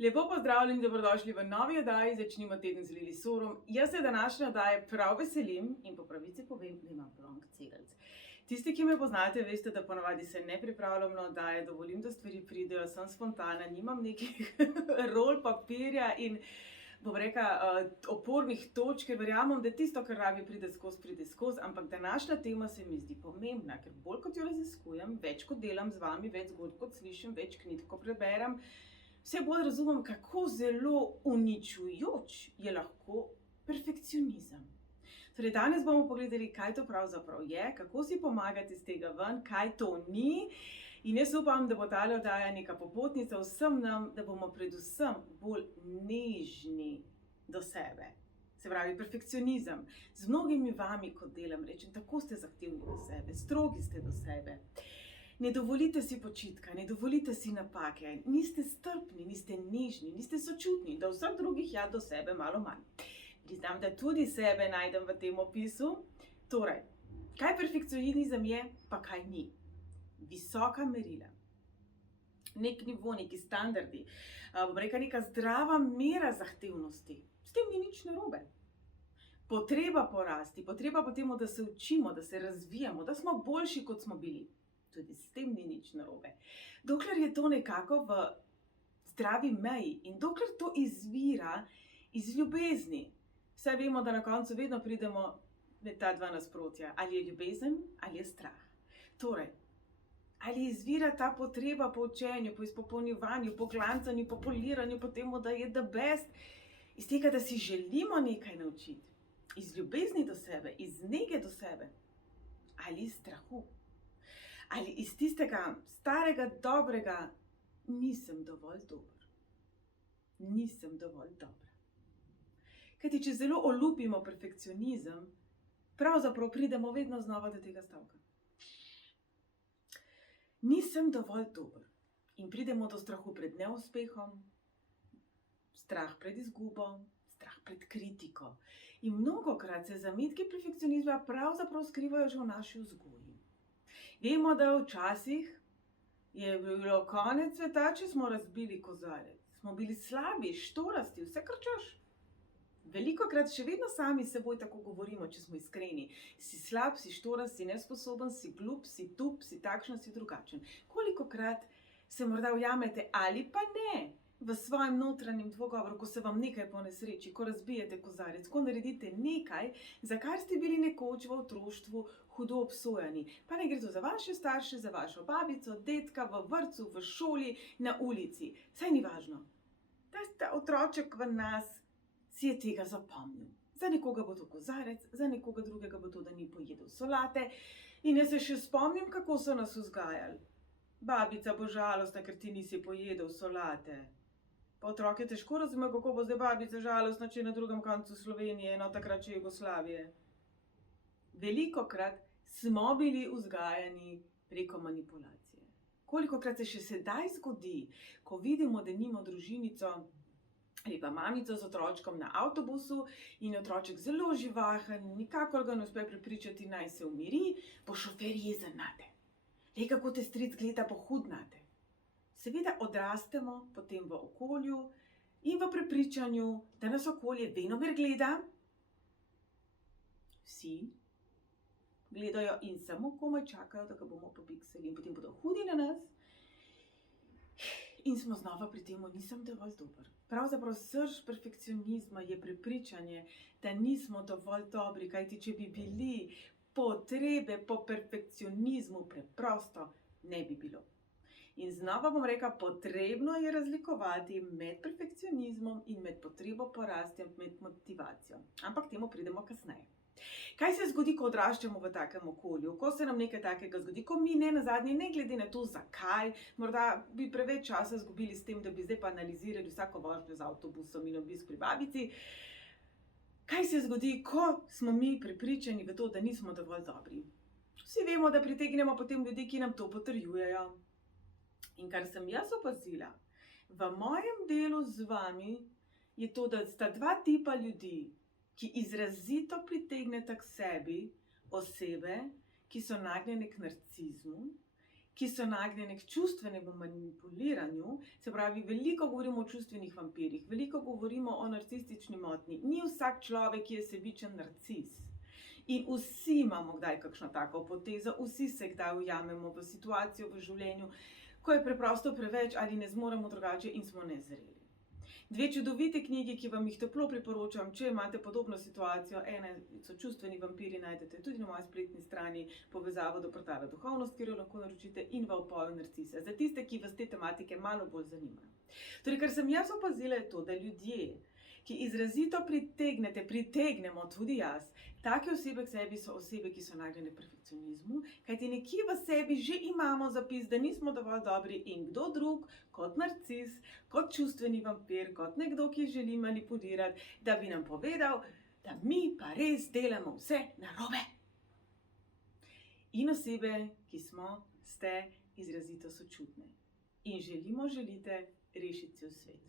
Lepo pozdravljeni in dobrodošli v novi oddaji Začnimo teden z Lili Sorom. Jaz se današnje oddaje prav veselim in po pravici povem, da imam blank cegelc. Tisti, ki me poznate, veste, da ponavadi se ne pripravljam na oddaje, dovolim, da stvari pridejo, sem spontana, nimam nekih rol papirja in bom rekla opornih točk, ker verjamem, da tisto, kar rabi pride skozi, ampak današnja tema se mi zdi pomembna, ker bolj kot jo raziskujem, več kot delam z vami, več zgodb kot slišim, več knjig kot preberem, vse bolj razumem, kako zelo uničujoč je lahko perfekcionizem. Torej, danes bomo pogledali, kaj to pravzaprav je, kako si pomagati iz tega ven, kaj to ni. In jaz upam, da bo tale oddaja neka popotnica vsem nam, da bomo predvsem bolj nežni do sebe. Se pravi, perfekcionizem. Z mnogimi vami, kot delam, rečem, tako ste zahtevni do sebe, strogi ste do sebe. Ne dovolite si počitka, ne dovolite si napake, niste strpni, niste nežni, niste sočutni, do vseh drugih, ja, do sebe malo manj. Priznam, da tudi sebe najdem v tem opisu. Torej, kaj perfekcionizem je, pa kaj ni? Visoka merila, nek nivo, neki standardi, bom rekla, neka zdrava mera zahtevnosti. S tem ni nič narobe. Potreba porasti, potreba po tem, da se učimo, da se razvijamo, da smo boljši, kot smo bili. Tudi s tem ni nič narobe. Dokler je to nekako v zdravi meji in dokler to izvira iz ljubezni, saj vemo, da na koncu vedno pridemo med ta dva nasprotja. Ali je ljubezen, ali je strah. Torej, ali izvira ta potreba po učenju, po izpopolnjevanju, po glancanju, po poliranju, po temu, da je the best, iz tega, da si želimo nekaj naučiti, iz ljubezni do sebe, iz nege do sebe, ali iz strahu. Ali iz tistega starega, dobrega, nisem dovolj dober. Nisem dovolj dobra. Kajti, če zelo olupimo perfekcionizem, pravzaprav pridemo vedno znova do tega stavka. Nisem dovolj dober. In pridemo do strahu pred neuspehom, strah pred izgubo, strah pred kritiko. In mnogokrat se zametki perfekcionizma pravzaprav skrivajo že v naši vzgoji. Vemo, da včasih je bilo konec sveta, če smo razbili kozarec. Smo bili slabi, štorasti, vse kar češ. Velikokrat še vedno sami s seboj tako govorimo, če smo iskreni. Si slab, si štorast, si nesposoben, si glup, si tup, si takšen, si drugačen. Kolikokrat se morda ujamete ali pa ne v svojem notranjem dvogovoru, ko se vam nekaj ponesreči, ko razbijete kozarec, ko naredite nekaj, za kar ste bili nekoč v otroštvu hudo obsojeni. Pa ne gre to za vaše starše, za vašo babico, dedka, v vrtcu, v šoli, na ulici. Saj ni važno. Ta otroček v nas si je tega zapomnil. Za nekoga bo to kozarec, za nekoga drugega bo to, da ni pojedel solate. In jaz se še spomnim, kako so nas vzgajali. Babica bo žalostna, ker ti nisi pojedel solate. Pa otrok je težko razumel, kako bo zdaj babica žalostna, če je na drugem koncu Slovenije, no takrat še Jugoslavije. Velikokrat smo bili vzgajani preko manipulacije. Kolikokrat se še sedaj zgodi, ko vidimo, da nimo družinico ali pa mamico z otročkom na avtobusu in je otroček zelo živahen, nikakor ga ne uspe prepričati, naj se umiri, bo šofer jezen nate. Lej, kako te stric gleda pa hud nate. Seveda odrastemo potem v okolju in v prepričanju, da nas okolje venomer gleda. Vsi gledajo in samo komaj čakajo, da ga bomo popiksali in potem bodo hudi na nas. In smo znova pri temu, nisem dovolj dober. Pravzaprav srž perfekcionizma je prepričanje, da nismo dovolj dobri, kajti če bi bili, potrebe po perfekcionizmu preprosto ne bi bilo. In znova bom rekla, potrebno je razlikovati med perfekcionizmom in med potrebo po rasti, med motivacijo. Ampak temu pridemo kasneje. Kaj se zgodi, ko odraščamo v takem okolju? Ko se nam nekaj takega zgodi, ko mi nenazadnje, ne glede na to, zakaj, morda bi preveč časa izgubili s tem, da bi zdaj pa analizirali vsako vožnjo z avtobusom in obisk pri babici. Kaj se zgodi, ko smo mi prepričani v to, da nismo dovolj dobri? Vsi vemo, da pritegnemo potem ljudi, ki nam to potrjujejo. In kar sem jaz opazila v mojem delu z vami, je to, da sta dva tipa ljudi, ki izrazito pritegneta k sebi osebe, ki so nagnjene k narcizmu, ki so nagnjene k čustvenemu manipuliranju, se pravi, veliko govorimo o čustvenih vampirjih, veliko govorimo o narcistični motnji. Ni vsak človek, ki je sebičen narcis. In vsi imamo kdaj kakšno tako potezo, vsi se kdaj ujamemo v situacijo v življenju, ko je preprosto preveč ali ne zmoremo drugače in smo nezreli. Dve čudovite knjigi, ki vam jih toplo priporočam, če imate podobno situacijo. Ena so Čustveni vampiri, najdete tudi na moji spletni strani povezavo do portala Duhovnost, kjer jo lahko naročite, in v Opoju narcise, za tiste, ki vas te tematike malo bolj zanimajo. Torej, kar sem jaz opazila, je to, da ljudje, ki izrazito pritegnemo tudi jaz, take osebe k sebi so osebe, ki so nagnjene perfekcionizmu, kajti nekje v sebi že imamo zapis, da nismo dovolj dobri in kdo drug kot narcis, kot čustveni vampir, kot nekdo, ki želi manipulirati, da bi nam povedal, da mi pa res delamo vse narobe. In osebe, ki ste izrazito sočutne in želite rešiti cel svet.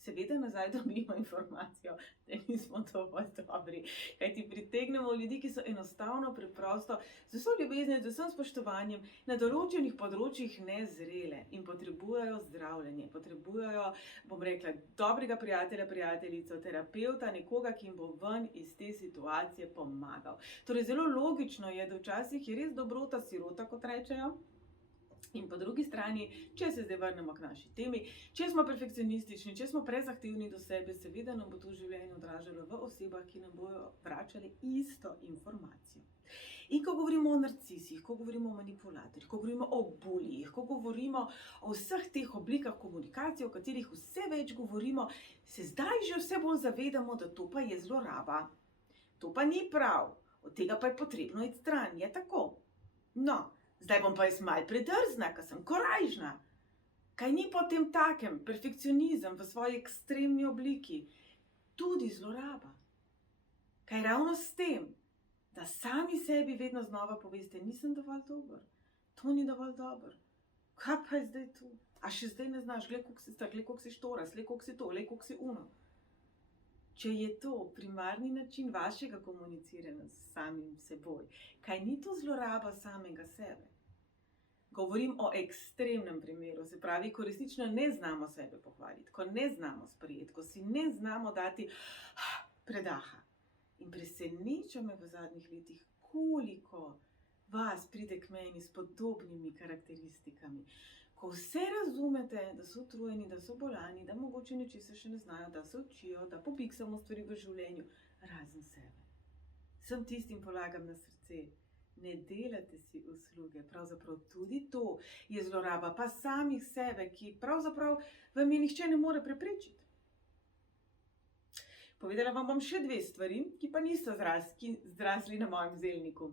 Seveda nazaj dobimo informacijo, da nismo dovolj dobri, kajti pritegnemo ljudi, ki so enostavno, preprosto, z vso ljubeznijo, z vsem spoštovanjem, na določenih področjih nezrele in potrebujejo zdravljenje, potrebujejo, bom rekla, dobrega prijatelja, prijateljico, terapevta, nekoga, ki jim bo ven iz te situacije pomagal. Torej, zelo logično je, da včasih je res dobrota sirota, kot rečejo. In po drugi strani, če se zdaj vrnemo k naši temi, če smo perfekcionistični, če smo prezahtevni do sebe, seveda nam bo to življenje odražalo v osebah, ki nam bojo vračali isto informacijo. In ko govorimo o narcisih, ko govorimo o manipulatorjih, ko govorimo o bulijih, ko govorimo o vseh teh oblikah komunikacije, o katerih vse več govorimo, se zdaj že vse bolj zavedamo, da to pa je zloraba. To pa ni prav, od tega pa je potrebno iti stran, je tako? No, zdaj bom pa jaz malo predrzna, ker sem korajžna. Kaj ni potem takem perfekcionizem v svoji ekstremni obliki tudi zloraba? Kaj ravno s tem, da sami sebi vedno znova poveste, nisem dovolj dober, to ni dovolj dober. Kaj pa je zdaj tu? A še zdaj ne znaš, glej, koliko si star, glej, koliko si štoras, glej, koliko si to, glej, koliko si uno. Če je to primarni način vašega komuniciranja s samim seboj, kaj ni to zloraba samega sebe? Govorim o ekstremnem primeru, se pravi, ko resnično ne znamo sebe pohvaliti, ko ne znamo sprejeti, ko si ne znamo dati predaha. In preseneča me v zadnjih letih, koliko vas pride k meni s podobnimi karakteristikami. Ko vse razumete, da so utrujeni, da so bolani, da mogoče nečesa še ne znajo, da se učijo, da popiksamo stvari v življenju, razen sebe. Sem tistim polagam na srce, ne delate si usluge, pravzaprav tudi to je zloraba, pa samih sebe, ki pravzaprav vam je nihče ne more preprečiti. Povedala vam bom še dve stvari, ki pa niso zrasli na mojem zelniku.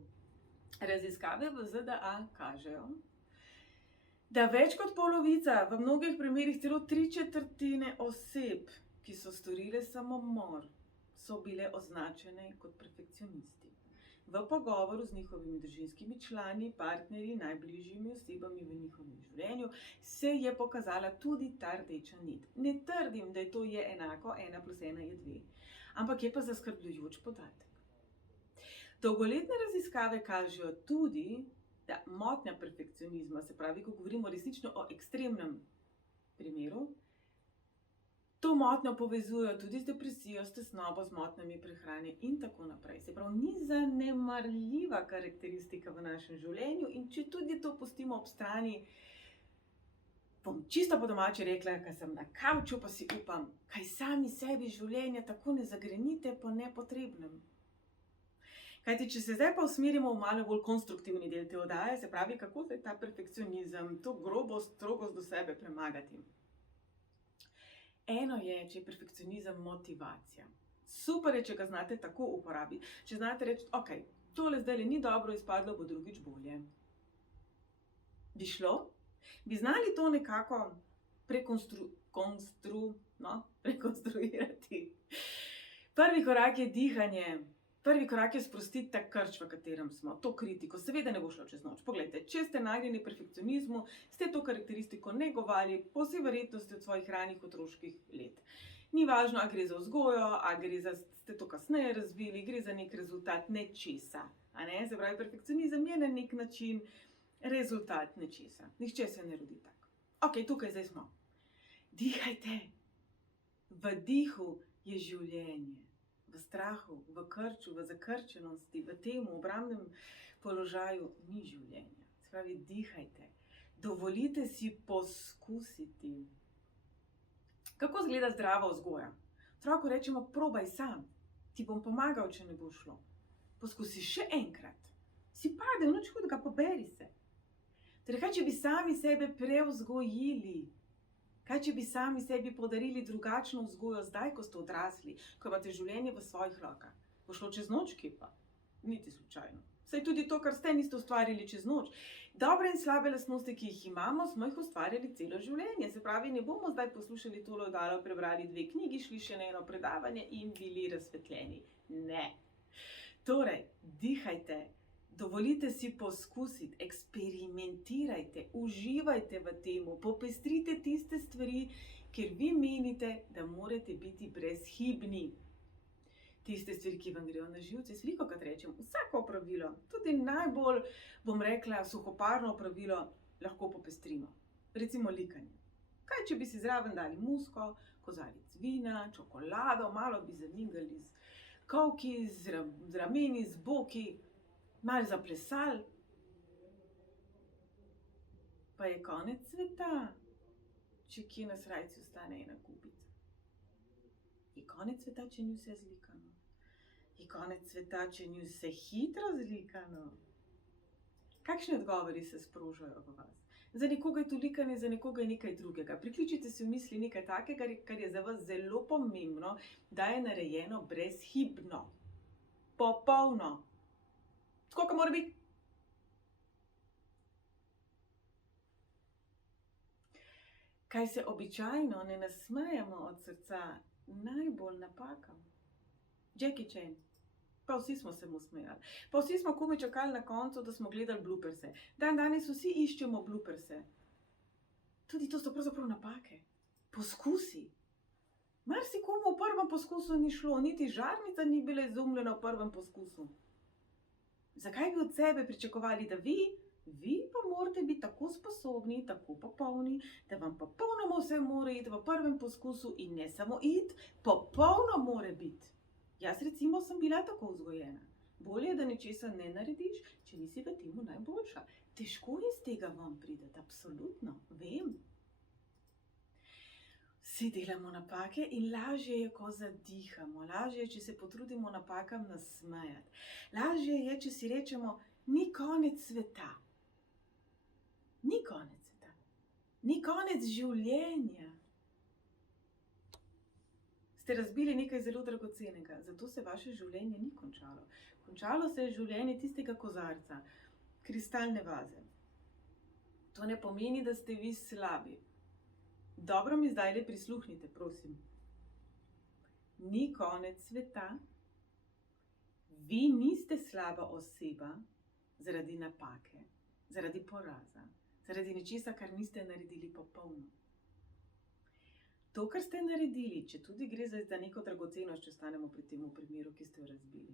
Raziskave v ZDA kažejo, da več kot polovica, v mnogih primerih celo 3/4 oseb, ki so storile samomor, so bile označene kot perfekcionisti. V pogovoru z njihovimi družinskimi člani, partnerji, najbližjimi osebami v njihovem življenju se je pokazala tudi ta rdeča nit. Ne trdim, da to je enako 1 + 1 je 2, ampak je pa zaskrbljujoč podatek. Dolgoletne raziskave kažejo tudi, da motnja perfekcionizma, se pravi, ko govorimo resnično o ekstremnem primeru, to motnjo povezujejo tudi z depresijo, s tesnobo, z motnjami prehrane in tako naprej. Se pravi, ni zanemarljiva karakteristika v našem življenju in če tudi to pustimo ob strani, bom čisto po domače rekla, ker sem na kavču, pa si upam, kaj sami sebi življenja tako ne zagrenite po nepotrebnem. Kajti, če se zdaj pa usmerimo v malo bolj konstruktivni del te oddaje, se pravi, kako zdaj ta perfekcionizem, to grobost, strogost do sebe premagati. Eno je, če je perfekcionizem motivacija. Super je, če ga znate tako uporabiti. Če znate reči, ok, tole zdaj ni dobro izpadlo, bo drugič bolje. Bi šlo? Bi znali to nekako prekonstruirati? Prvi korak je dihanje. Prvi korak je sprostiti ta krč, v katerem smo, to kritiko. Seveda ne bo šlo čez noč. Poglejte, če ste nagnjeni perfekcionizmu, ste to karakteristiko negovali, po vsej verjetnosti od svojih ranih otroških let. Ni važno, a gre za vzgojo, a gre za, ste to kasneje razvili, gre za nek rezultat nečesa. Se pravi, perfekcionizem je na nek način rezultat nečesa. Nihče se ne rodi tako. Ok, tukaj zdaj smo. Dihajte. V dihu je življenje. V strahu, v krču, v zakrčenosti, v tem obrambnem položaju ni življenja. Se pravi, dihajte. Dovolite si poskusiti. Kako izgleda zdrava vzgoja? Otroku rečemo, probaj sam. Ti bom pomagal, če ne bo šlo. Poskusi še enkrat. Si pade, nič hudega, poberi se. Torej, kaj če bi sami sebe prevzgojili? Kaj če bi sami sebi podarili drugačno vzgojo zdaj, ko ste odrasli, ko imate življenje v svojih rokah? Bo šlo čez noč, kje pa? Niti slučajno. Saj tudi to, kar ste, niste ustvarili čez noč. Dobre in slabe lastnosti, ki jih imamo, smo jih ustvarjali celo življenje. Se pravi, ne bomo zdaj poslušali tole oddajo, prebrali 2 knjigi, šli še na eno predavanje in bili razsvetljeni. Ne. Torej, dihajte, dovolite si poskusiti, eksperimentirajte, uživajte v temu, popestrite tiste stvari, ker vi menite, da morate biti brezhibni. Tiste stvari, ki vam grejo na živce, velikokrat rečem, vsako opravilo, tudi najbolj, bom rekla, suhoparno opravilo, lahko popestrimo. Recimo likanje. Kaj, če bi si zraven dali musko, kozarec vina, čokolado, malo bi zamigali z kolki, z rameni, z boki, malo zaplesali, pa je konec sveta, če kje na srajci ostane ena kupica. Je konec sveta, če ni vse zlikano. Je konec sveta, če ni vse hitro zlikano. Kakšni odgovori se sprožajo v vas? Za nekoga je to likanje, za nekoga je nekaj drugega. Prikličite si v misli nekaj takega, kar je za vas zelo pomembno, da je narejeno brezhibno. Popolno. Tako, kot mora biti. Kaj se običajno ne nasmejemo od srca najbolj napakam? Jackie Chan. Pa vsi smo se mu smejali. Pa vsi smo komaj čakali na koncu, da smo gledali blooperse. Danes vsi iščemo blooperse. Tudi to so pravzaprav napake. Poskusi. Marsikomu v prvem poskusu ni šlo, niti žarnica ni bila izumljena v prvem poskusu. Zakaj bi od sebe pričakovali, da vi pa morate biti tako sposobni, tako popolni, da vam popolnoma vse mora iti v prvem poskusu in ne samo iti, popolno mora biti. Jaz recimo sem bila tako vzgojena. Bolje, da nečesa ne narediš, če nisi v temu najboljša. Težko iz tega vam prideti, absolutno, vem. Vsi delamo napake in lažje je, ko zadihamo. Lažje je, če se potrudimo napakam nasmejati. Lažje je, če si rečemo, ni konec sveta. Ni konec sveta. Ni konec življenja. Ste razbili nekaj zelo dragocenega, zato se vaše življenje ni končalo. Končalo se je življenje tistega kozarca, kristalne vaze. To ne pomeni, da ste vi slabi. Dobro mi zdajle prisluhnite, prosim. Ni konec sveta. Vi niste slaba oseba zaradi napake, zaradi poraza, zaradi nečesa, kar niste naredili popolno. To, kar ste naredili, če tudi gre za neko dragocenost, če stanemo pri tem primeru, ki ste jo razbili,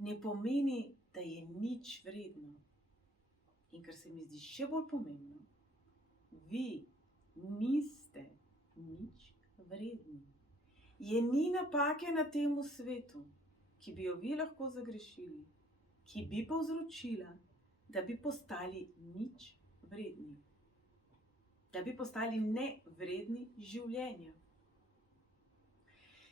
ne pomeni, da je nič vredno. In kar se mi zdi še bolj pomembno, vi niste nič vredni. Je ni napake na tem svetu, ki bi jo vi lahko zagrešili, ki bi povzročila, da bi postali nič vredni. Da bi postali nevredni življenja.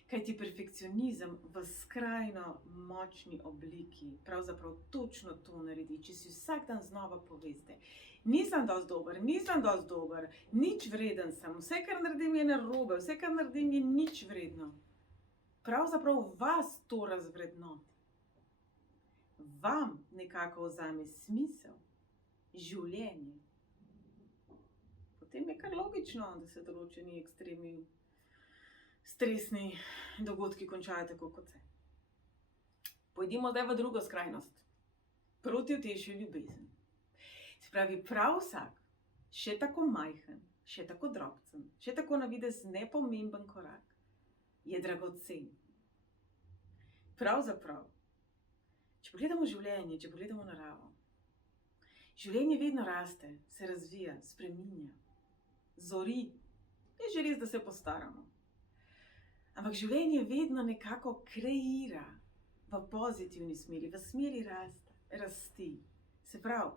Kajti perfekcionizem v skrajno močni obliki pravzaprav točno to naredi, če si vsak dan znova poveste, nisem dosti dober, nič vreden sem, vse, kar naredim je narobe, vse, kar naredim je nič vredno. Pravzaprav vas to razvrednoti. Vam nekako vzame smisel, življenje. Potem je kar logično, da se določeni ekstremni stresni dogodki končajo tako, kot se. Pojdimo zdaj v drugo skrajnost. Protiutež ljubezen. Se pravi, prav vsak, še tako majhen, še tako drobcen, še tako na videz nepomemben korak, je dragocen. Pravzaprav, če pogledamo življenje, če pogledamo naravo, Življenje vedno raste, se razvija, spreminja, zori. Je že res, da se postaramo. Ampak življenje vedno nekako kreira v pozitivni smeri, v smeri rasti. Se pravi,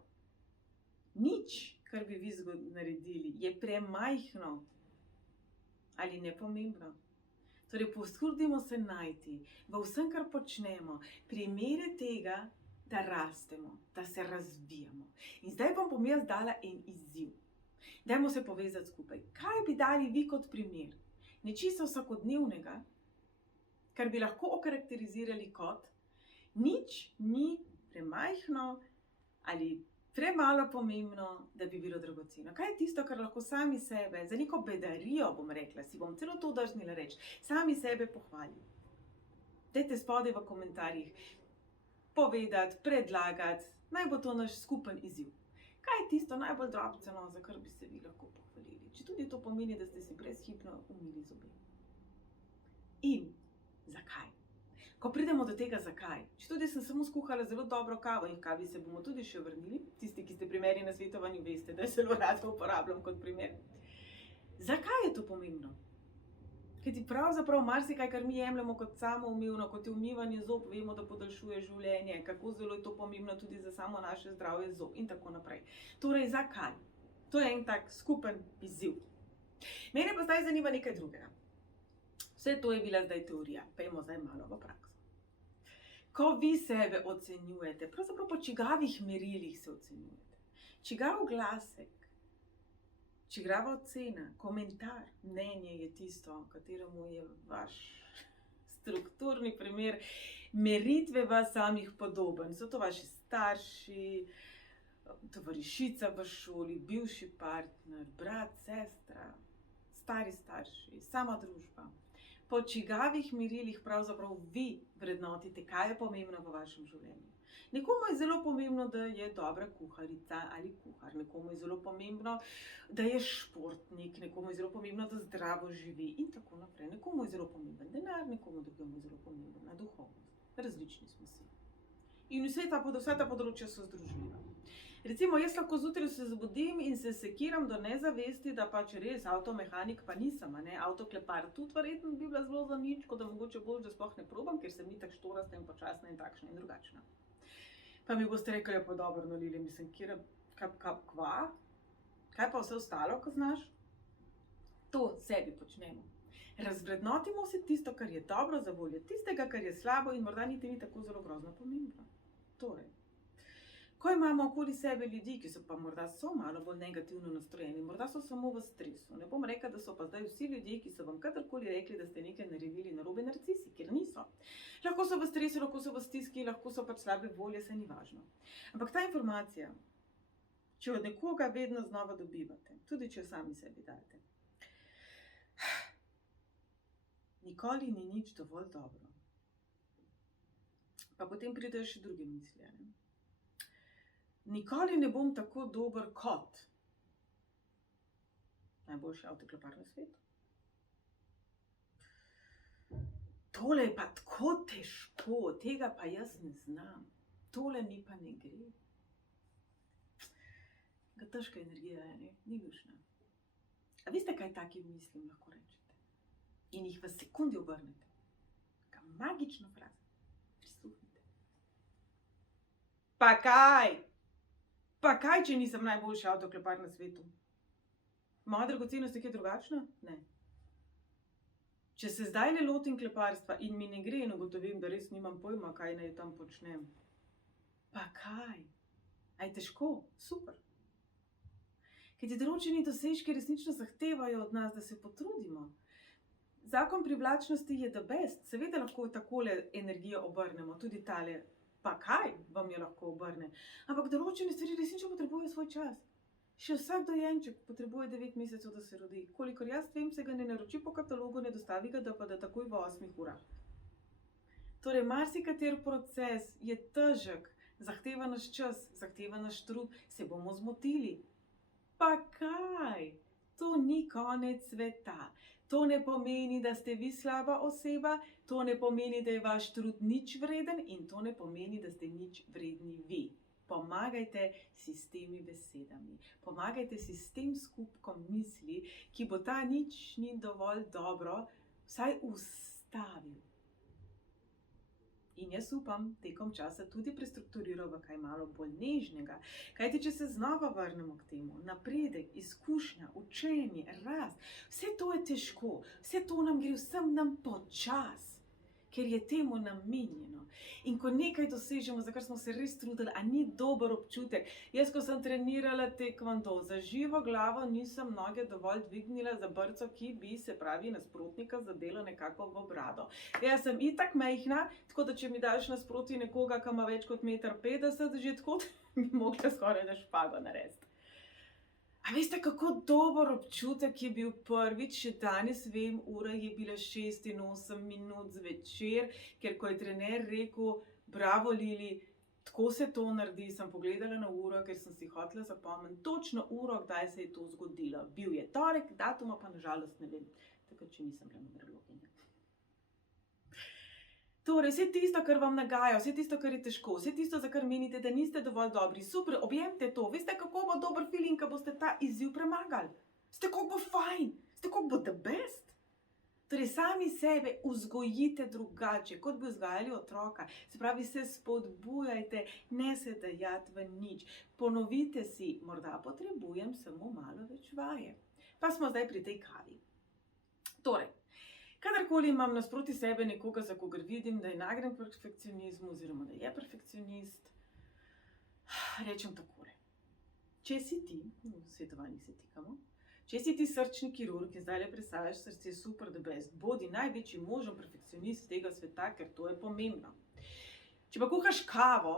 nič, kar bi vi naredili, je premajhno ali nepomembno. Torej, poskrudimo se najti v vsem, kar počnemo, primere tega, da rastemo, da se razvijamo. In zdaj bom jaz dala en izziv. Dajmo se povezati skupaj. Kaj bi dali vi kot primer? Nečesa vsakodnevnega, kar bi lahko okarakterizirali kot nič ni premajhno ali premalo pomembno, da bi bilo dragoceno. Kaj je tisto, kar lahko sami sebe, za neko bedarijo, bom rekla, si bom celo to drznila reči, sami sebe pohvali. Dajte spodaj v komentarjih povedati, predlagati, naj bo to naš skupen izziv. Kaj je tisto najbolj drobceno, za kar bi se vi lahko pohvalili? Če tudi to pomeni, da ste si brezhibno umili zobe. In zakaj? Ko pridemo do tega zakaj, če tudi sem samo skuhala zelo dobro kavo in kavi se bomo tudi še vrnili, tisti, ki ste pri meni na svetovanju, veste, da zelo rada uporabljam kot primer. Zakaj je to pomembno? Ker ti pravzaprav marsikaj, kar mi jemljemo kot samoumevno, kot je umivanje zob, vemo, da podaljšuje življenje, kako zelo je to pomembno tudi za samo naše zdravje zob in tako naprej. Torej, zakaj? To je en tak skupen izziv. Mene pa zdaj zanima nekaj drugega. Vse to je bila zdaj teorija, pejmo zdaj malo v prakso. Ko vi sebe ocenjujete, pravzaprav po čigavih merilih se ocenjujete, čigav glasek, čigava ocena, komentar, mnenje je tisto, kateremu je vaš strukturni primer meritve vas samih podoben. So to vaši starši, tovarišica v šoli, bivši partner, brat, sestra, stari starši, sama družba. Po čigavih merilih pravzaprav vi vrednotite, kaj je pomembno v vašem življenju. Nekomu je zelo pomembno, da je dobra kuharica ali kuhar, nekomu je zelo pomembno, da je športnik, nekomu je zelo pomembno, da zdravo živi in tako naprej. Nekomu je zelo pomemben denar, nekomu drugemu je zelo pomembna duhovnost. Različni smo si. In vsa ta področja so združljiva. Recimo, jaz lahko zjutraj se zbudim in se sekiram do nezavesti, da pač res avtomehanik pa nisem, avtoklepar tudi verjetno bi bila zelo za nič, kot da mogoče bolj, da sploh ne probam, ker sem ni tak štorasta in počasna in takšna in drugačna. Pa mi boste rekli, ja pa dobro, no Lili, mislim, kva? Kaj pa vse ostalo, ko znaš? To sebi počnemo. Razvrednotimo si tisto, kar je dobro za voljo, tistega, kar je slabo in morda niti ni tako zelo grozno pomembno. Torej, ko imamo okoli sebe ljudi, ki so pa morda malo bolj negativno nastrojeni, morda so samo v stresu, ne bom rekla, da so pa zdaj vsi ljudje, ki so vam kadarkoli rekli, da ste nekaj naredili narobe, narcisi, ker niso. Lahko so v stresu, lahko so v stiski, lahko so pač slabe volje, saj ni važno. Ampak ta informacija, če od nekoga vedno znova dobivate, tudi če sami sebi dajete, nikoli ni nič dovolj dobro. Pa potem pridejo še druge misli, ne? Nikoli ne bom tako dober kot najboljši avtoklepar na svetu. Tole je pa tako težko, tega pa jaz ne znam. Tole mi pa ne gre. Ga težka energija je, ne? Ni lušna. A veste, kaj takim mislim lahko rečete? In jih v sekundi obrnete. Ka magična fraza. Prisluhnite. Pa kaj? Pa kaj, če nisem najboljši avtoklepar na svetu? Moja dragocenost je kaj drugačna? Ne. Če se zdaj ne lotim kleparstva in mi ne gre in ugotovim, da res nimam pojma, kaj naj tam počnem. Pa kaj? A je težko? Super. Ker ti določeni dosežki resnično zahtevajo od nas, da se potrudimo. Zakon privlačnosti je the best. Seveda lahko takole energijo obrnemo, tudi tale. Pa kaj vam je lahko obrne? Ampak določene stvari resnično potrebujejo svoj čas. Še vsak dojenček potrebuje 9 mesecev, da se rodi. Kolikor jaz vem, se ga ne naroči po katalogu, ne dostavi ga, da pa da takoj v 8 urah. Torej, marsikater proces je težek, zahteva naš čas, zahteva naš trud, se bomo zmotili. Pa kaj? To ni konec sveta. To ne pomeni, da ste vi slaba oseba, to ne pomeni, da je vaš trud nič vreden in to ne pomeni, da ste nič vredni vi. Pomagajte si s temi besedami. Pomagajte si s tem skupkom misli, ki bo ta nič ni dovolj dobro vsaj ustavil. In jaz upam, tekom časa tudi prestrukturiral v kaj malo bolj nežnega. Kajti, če se znova vrnemo k temu, napredek, izkušnja, učenje, rast, vse to je težko, vse to nam gre vsem nam počas, ker je temu namenjeno. In ko nekaj dosežemo, za kar smo se res trudili, a ni dober občutek. Jaz, ko sem trenirala taekwondo, za živo glavo nisem noge dovolj dvignila za brco, ki bi, se pravi, nasprotnika zadelo nekako v brado. Jaz sem itak majhna, tako da če mi daš nasproti nekoga, ki ima več kot 1,50 m, že tako bi mogla skoraj da špago narediti. A veste, kako dober občutek je bil prvič, še danes vem, ura je bila 6:08 zvečer, ker ko je trener rekel, bravo Lili, tako se to naredi, sem pogledala na uro, ker sem si hotela zapomniti točno uro, kdaj se je to zgodilo. Bil je torek, datuma pa nažalost ne vem, takrat še nisem bila numerologinja. Torej, vse tisto, kar vam nagaja, vse tisto, kar je težko, vse tisto, za kar menite, da niste dovolj dobri, super, objemite to. Veste, kako bo dober feeling, ko boste ta izziv premagali? Veste, kako bo fajn? Veste, kako bo the best? Torej, sami sebe vzgojite drugače, kot bi vzgajali otroka. Se pravi, se spodbujajte, ne se dajati v nič. Ponovite si, morda potrebujem samo malo več vaje. Pa smo zdaj pri tej kavi. Torej, kadarkoli imam nasproti sebe nekoga, za kogar vidim, da je nagnjen k perfekcionizmu oziroma da je perfekcionist, rečem takole. Če si ti, v svetovanjih se tikamo, če si ti srčni kirurg in zdaj presajaš srce, super, the best, bodi največji možen perfekcionist tega sveta, ker to je pomembno. Če pa kuhaš kavo,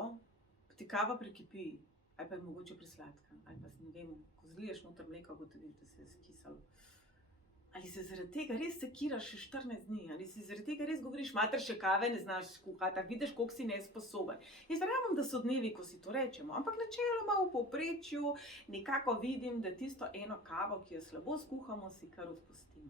pa ti kava prekipi, ali pa je mogoče presladka, ali pa ne vem, ko zliješ noter mleka, ugotoviš, da se je skisalo. Ali se zaradi tega res sekiraš še 14 dni, ali se zaradi tega res govoriš, mater, še kave ne znaš kuhati, vidiš, koliko si nesposoben. Jaz verjamem, da so dnevi, ko si to rečemo, ampak načeloma v povprečju nekako vidim, da tisto eno kavo, ki jo slabo skuhamo, si kar odpustimo.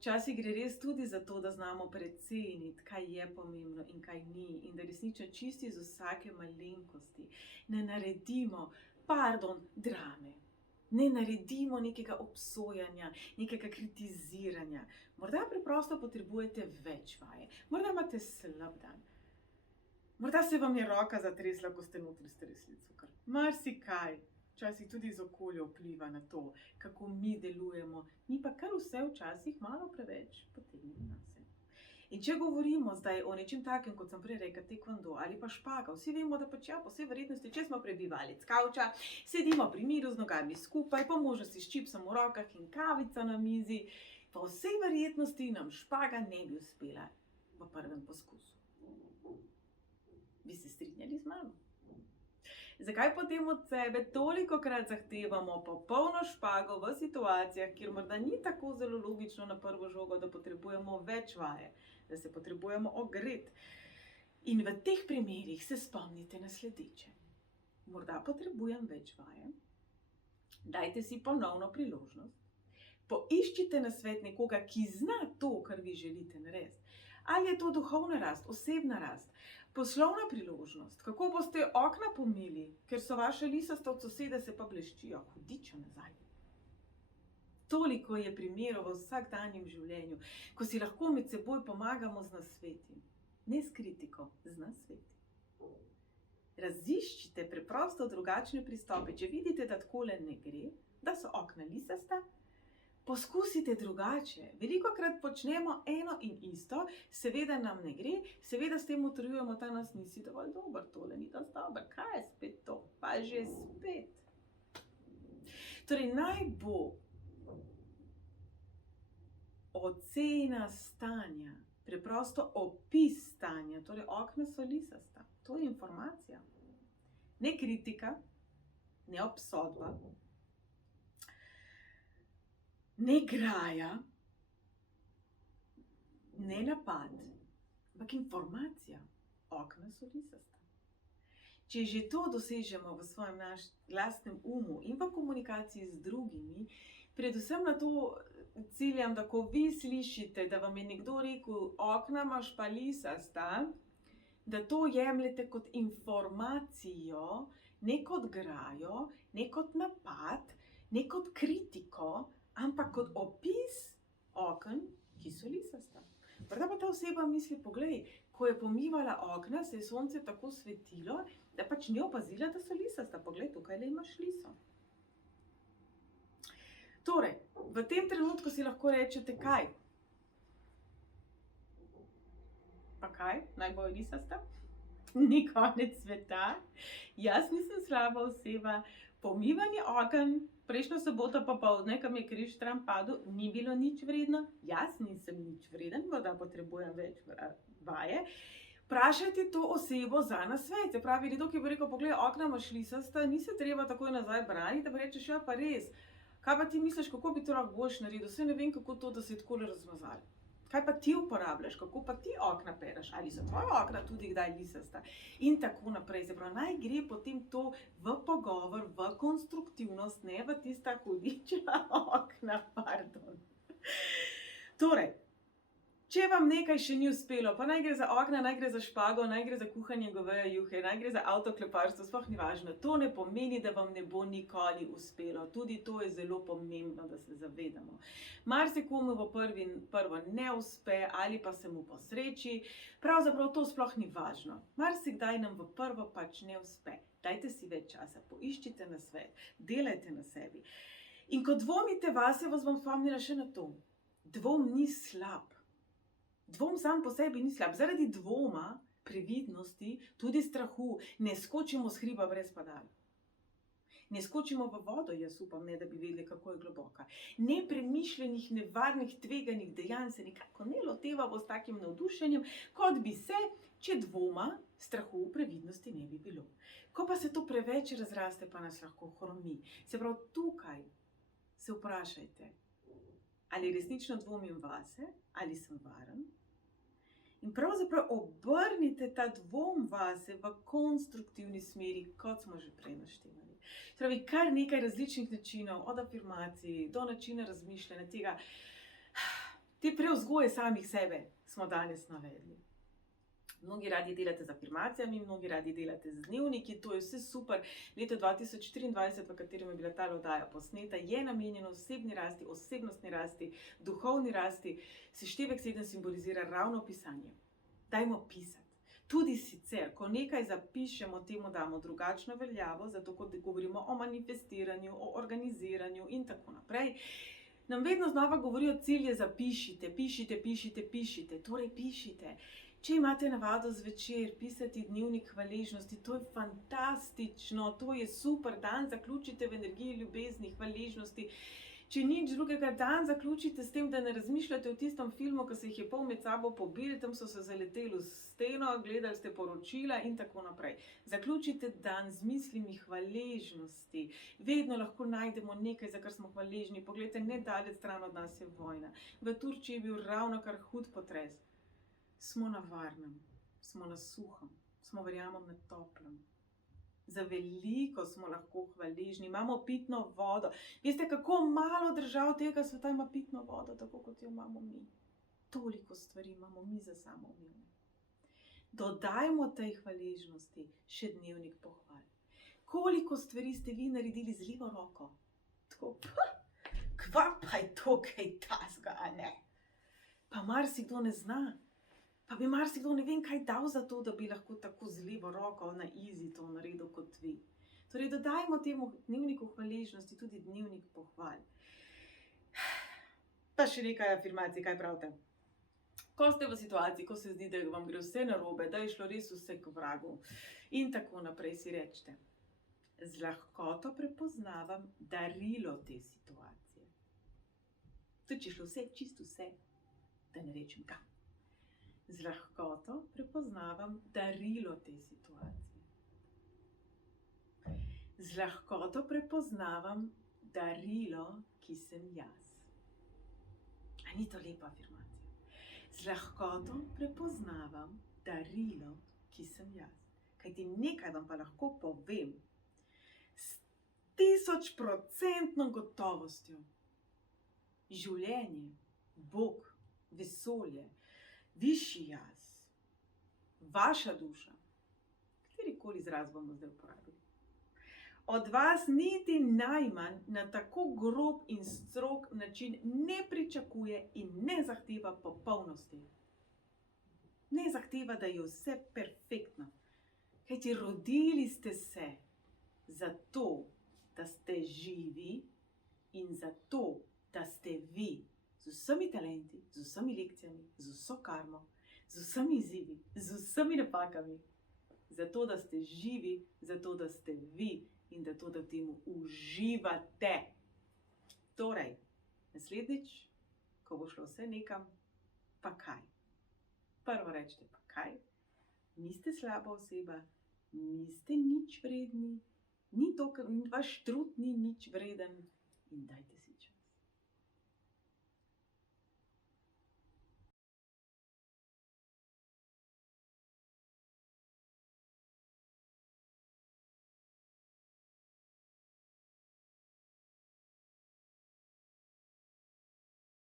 Včasih gre res tudi za to, da znamo preceniti, kaj je pomembno in kaj ni, in da resnično čisti iz vsake malenkosti ne naredimo, drame. Ne naredimo nekega obsojanja, nekega kritiziranja. Morda preprosto potrebujete več vaje. Morda imate slab dan. Morda se vam je roka zatresla, ko ste notri stresli cukor. Marsikaj. Včasih tudi iz okolja vpliva na to, kako mi delujemo. Mi pa kar vse včasih malo preveč potegnemo nase. In če govorimo zdaj o nečem takem, kot sem prej rekla, taekwondo ali pa špaga, vsi vemo, da pač ja, po vsej verjetnosti, če smo prebivalec kavča, sedimo pri miru z nogami skupaj, po možnosti s čipsom v rokah in kavica na mizi, po vsej verjetnosti nam špaga ne bi uspela v prvem poskusu. Bi se strinjali z mano? Zakaj potem od sebe tolikokrat zahtevamo popolno špago v situacijah, kjer morda ni tako zelo logično na prvo žogo, da potrebujemo več vaje, da se potrebujemo ogreti? In v teh primerih se spomnite na sledeče. Morda potrebujem več vaje, dajte si ponovno priložnost, poiščite nasvet nekoga, ki zna to, kar vi želite narediti. Ali je to duhovna rast, osebna rast, poslovna priložnost, kako boste okna pomili, ker so vaše lisasta od sosede se pa bleščijo, hudičo nazaj. Toliko je primerov v vsakdanjem življenju, ko si lahko med seboj pomagamo z nasveti. Ne s kritiko, z nasveti. Raziščite preprosto drugačne pristope. Če vidite, da takole ne gre, da so okna lisasta, poskusite drugače. Velikokrat počnemo eno in isto, seveda nam ne gre, seveda s tem utrjujemo, da nas nisi dovolj dober, tole ni dosti dober, kaj je spet to, pa že spet. Torej, naj bo ocena stanja, preprosto opis stanja, torej okna so lisasta, to je informacija. Ne kritika, ne obsodba, ne graja, ne napad, ampak informacija. Okna so lisasta. Če že to dosežemo v svojem lastnem umu in v komunikaciji z drugimi, predvsem na to ciljam, da ko vi slišite, da vam je nekdo rekel, okna imaš pa lisasta, da to jemljete kot informacijo, ne kot grajo, ne kot napad, ne kot kritiko, ampak kot opis oken, ki so lisasta. Morda pa ta oseba misli, poglej, ko je pomivala okna, se je sonce tako svetilo, da pač ni opazila, da so lisasta. Poglej, tukaj le imaš liso. Torej, v tem trenutku si lahko rečete kaj? Pa kaj? Naj bojo lisasta? Ni konec sveta. Jaz nisem slaba oseba. Pomivanje oken, prejšnjo soboto popoldne, ko mi je križ stran padel, ni bilo nič vredno. Jaz nisem nič vreden, morda potrebujem več vaje. Vprašajte to osebo za nasvet. Se pravi, nekdo, ki bo rekel, poglej, okna imaš lisasta, ni se treba takoj nazaj braniti, da bo rečeš, ja pa res. Kaj pa ti misliš, kako bi to lahko boljš naredil? Saj ne vem, kako to, da se je takole razmazali. Kaj pa ti uporabljaš, kako pa ti okna pereš, ali so tvoja okna tudi kdaj lisasta in tako naprej. Se pravi, naj gre potem to v pogovor, v konstruktivnost, ne v tista hudiča okna, pardon. Torej, če vam nekaj še ni uspelo, pa naj gre za okna, naj gre za špago, naj gre za kuhanje goveje juhe, naj gre za avtokleparstvo, sploh ni važno. To ne pomeni, da vam ne bo nikoli uspelo. Tudi to je zelo pomembno, da se zavedamo. Marsikomu bo prvo ne uspe ali pa se mu posreči, pravzaprav to sploh ni važno. Marsikdaj nam v prvo pač ne uspe. Dajte si več časa, poiščite nasvet, delajte na sebi. In ko dvomite vase, vas bom spomnila še na to. Dvom ni slab. Dvom sam po sebi ni slab. Zaradi dvoma, previdnosti, tudi strahu, ne skočimo s hriba brez padal. Ne skočimo v vodo, jaz upam, ne da bi vedeli, kako je globoka. Nepremišljenih, nevarnih, tveganih dejanj se nekako ne lotevamo s takim navdušenjem, kot bi se, če dvoma, strahu, previdnosti ne bi bilo. Ko pa se to preveč razraste, pa nas lahko hromi. Se pravi, tukaj se vprašajte, ali resnično dvomim vase, ali sem varen. In pravzaprav obrnite ta dvom vase v konstruktivni smeri, kot smo že prej naštevali. Pravi, kar nekaj različnih načinov, od afirmacij do načina razmišljanja te prevzgoje samih sebe smo danes navedli. Mnogi radi delate z afirmacijami, mnogi radi delate z dnevniki, to je vse super. Leto 2023, v katerem je bila ta oddaja posneta, je namenjeno osebni rasti, osebnostni rasti, duhovni rasti. Seštevek 7 simbolizira ravno pisanje. Dajmo pisati. Tudi sicer, ko nekaj zapišemo, temu damo drugačno veljavo, zato kot govorimo o manifestiranju, o organiziranju in tako naprej, nam vedno znova govorijo cilje zapišite, pišite, pišite, pišite, torej pišite. Če imate navado zvečer pisati dnevnik hvaležnosti, to je fantastično, to je super, dan zaključite v energiji ljubezni, hvaležnosti. Če nič drugega, dan zaključite s tem, da ne razmišljate o tistem filmu, ki se jih je pol med sabo pobili, tam so se zaleteli v steno, gledali ste poročila in tako naprej. Zaključite dan z mislimi hvaležnosti. Vedno lahko najdemo nekaj, za kar smo hvaležni. Poglejte, nedaleč stran od nas je vojna. V Turčiji je bil ravnokar hud potres. Smo na varnem, smo na suhem, smo verjamem na toplem. Za veliko smo lahko hvaležni, imamo pitno vodo. Veste, kako malo držav tega sveta ima pitno vodo, tako kot jo imamo mi. Toliko stvari imamo mi za samoumevne. Dodajmo tej hvaležnosti še dnevnik pohval. Koliko stvari ste vi naredili z levo roko? Tako, kva pa je to kaj tasga, a ne? Pa marsikdo ne zna. Pa bi marsikdo ne vem kaj dal za to, da bi lahko tako z levo roko na easy to naredil kot vi. Torej, dodajmo temu dnevniku hvaležnosti tudi dnevnik pohval. Pa še nekaj afirmacij, kaj pravite? Ko ste v situaciji, ko se zdi, da vam gre vse narobe, da je šlo res vse k vragu in tako naprej, si rečete. Z lahkoto prepoznavam darilo te situacije. Tudi če je šlo vse, čisto vse, da ne rečem kam. Z lahkoto prepoznavam darilo te situacije. Z lahkoto prepoznavam darilo, ki sem jaz. A ni to lepa afirmacija? Z lahkoto prepoznavam darilo, ki sem jaz. Kajti nekaj vam pa lahko povem s 1000% gotovostjo. Življenje, Bog, vesolje, višji jaz, vaša duša, katerikoli izraz bomo zdaj uporabili, od vas niti najmanj na tako grob in strog način ne pričakuje in ne zahteva popolnosti. Ne zahteva, da je vse perfektno. Kajti rodili ste se zato, da ste živi in zato, da ste vi z vsemi talenti, z vsemi lekcijami, z vso karmo, z vsemi izzivi, z vsemi napakami. Zato, da ste živi, zato, da ste vi in zato, da v tem uživate. Torej, naslednjič, ko bo šlo vse nekam, pa kaj? Prvo rečete, pa kaj? Niste slaba oseba, niste nič vredni, ni to, vaš trud ni nič vreden in dajte